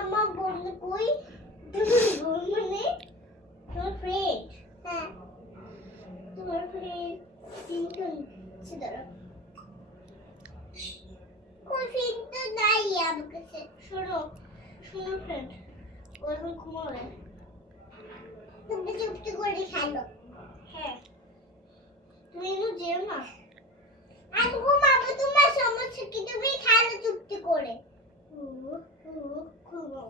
আমার বন্ধু কই মানে তোমার ফ্রেন্ড হ্যাঁ তোমার ফ্রেন্ড তিনজন দাঁড়া কোন ফ্রেন্ড তো নাই আমার কাছে শোনো শোনো ফ্রেন্ড ওরকম ঘুমাবে তুমি চুপটি করে খেলো হ্যাঁ তুমি এনে যেও না আমি ঘুমাবো তোমার সমস্যা কি তুমি খেলো চুপটি করে ঘুমাও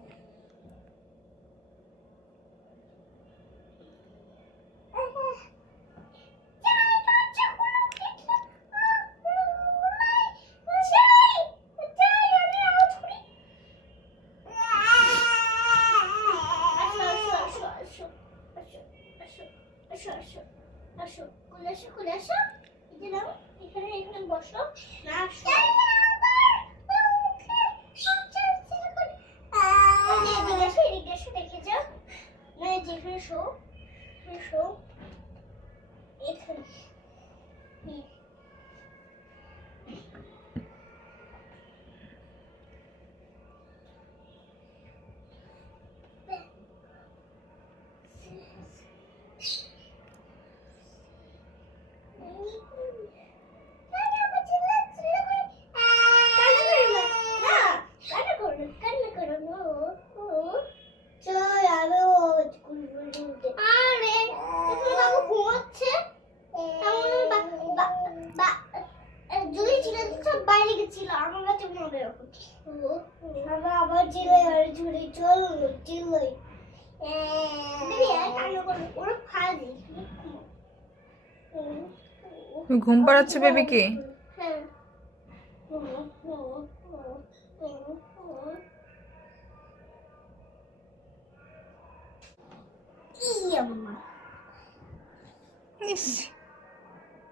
ঘুম পাড়াচ্ছে বেবিকে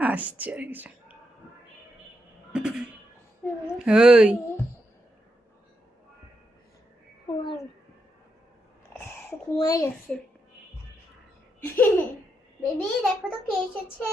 আসছে ওই ঘুমাই আছে বেবি দেখো তো কে এসেছে